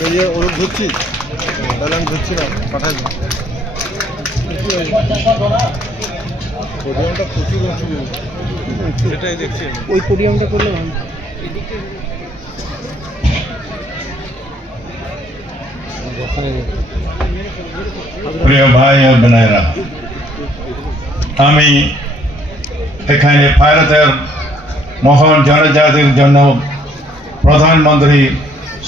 এই যে ওরূপ ধরছি তাহলে আমি ধরছি না পাঠাই প্রোগ্রামটা প্রচুর উঁচু সেটাই দেখছি ওই পোডিয়ামটা করলে ভালো প্রিয় ভাই ও বোনেরা আমি এখানে ভারতের মহান জনজাতির জন্য প্রধানমন্ত্রী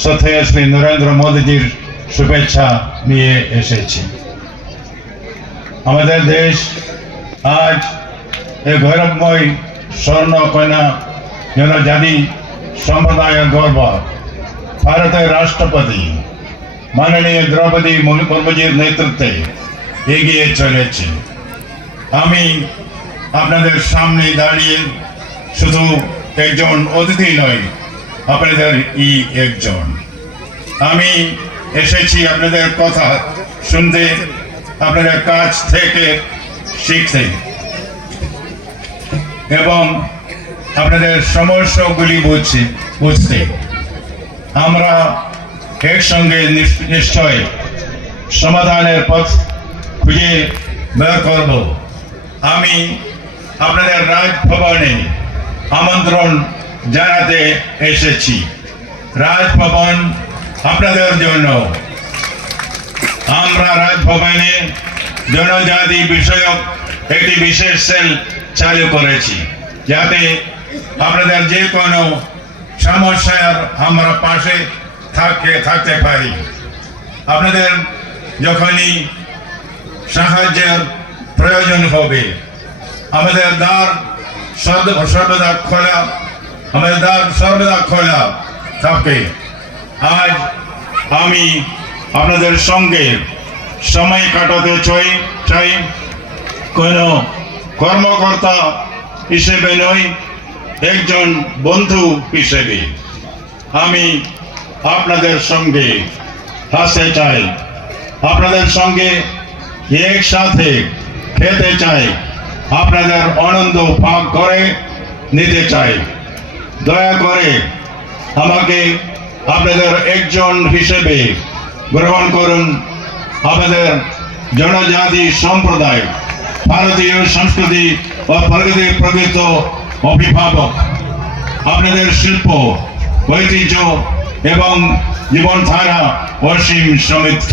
শ্রদ্ধেয় শ্রী নরেন্দ্র মোদীজির শুভেচ্ছা নিয়ে এসেছি। আমাদের দেশ আজ এই গৌরবময় স্বর্ণ কন্যা জনজাতি সম্প্রদায়ের গর্ব। ভারতের রাষ্ট্রপতি মাননীয় দ্রৌপদী মুর্মুজির নেতৃত্বে এগিয়ে চলেছে। আমি আপনাদের সামনে দাঁড়িয়ে শুধু একজন অতিথি নয়, আপনাদের ই একজন। আমি এসেছি আপনাদের কথা শুনতে, আপনাদের কাছ থেকে শিখতে। এবং আপনাদের সমস্যাগুলি বুঝছি বুঝতে। আমরা একসঙ্গে নিশ- নিশ্চয় সমাধানের পথ খুঁজে বের করব। আমি আপনাদের রাজভবনে আমন্ত্রণ জানাতে এসেছি। রাজভবন আপনাদের জন্য। আমরা রাজভবনে জনজাতি বিষয়ক একটি বিশেষ সেল চালু করেছি, যাতে আপনাদের যে কোনো সমস্যার আমরা পাশে থাকতে থাকতে পারি। আপনাদের যখনই সাহায্যের প্রয়োজন হবে, আমাদের দ্বার সর্ব- সর্বদা খোলা, আমাদের দ্বার সর্বদা খোলা থাকে। আজ আমি আপনাদের সঙ্গে সময় কাটাতে চাই চাই কোনো কর্মকর্তা হিসেবে নই, একজন বন্ধু হিসেবে। আমি আপনাদের সঙ্গে হাসতে চাই, আপনাদের সঙ্গে একসাথে খেতে চাই। আপনাদের আনন্দ ভাগ করে নিতে চাই। দয়া করে আমাকে আপনাদের একজন হিসেবে গ্রহণ করুন। আমাদের জনজাতি সম্প্রদায়, ভারতীয় সংস্কৃতি ও প্রকৃতি প্রকৃত অভিভাবক। আপনাদের শিল্প, ঐতিহ্য এবং জীবনধারা অসীম সমৃদ্ধ।